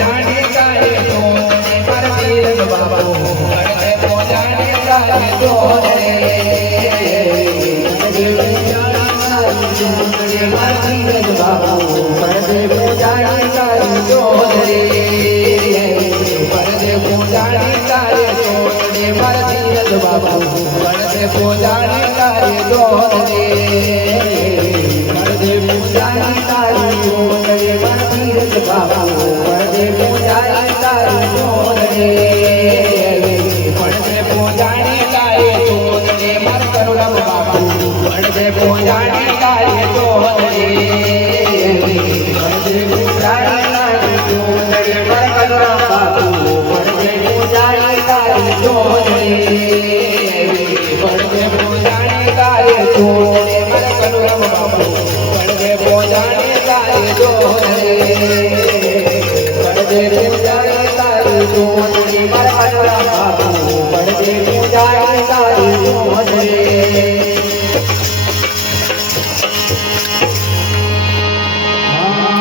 પોજાને કારે જોને પર તીરથ બાપુ પડદે પોજાને કારે જોને પડદે પોજાને કારે જોને પડદે પોજાને કારે જોને પર તીરથ બાપુ પડદે પોજાને કારે જોને પડદે પોજાને કારે જોને પર તીરથ બાપુ પડદે પોજાને કારે જોને પડદે પોજાને કારે જોને મર કરુણા બાપુ પડદે પોજાને કારે જોને પડદે પોજાને કારે જોને મર કરુણા બાપુ પડદે પોજાને કારે જોને પડદે પોજાને કારે જોને મર કરુણા બાપુ પડદે પોજાને કારે જોને પડદે પોજાને કારે જોને મર કરુણા બાપુ પડદે પોજાને કારે જોને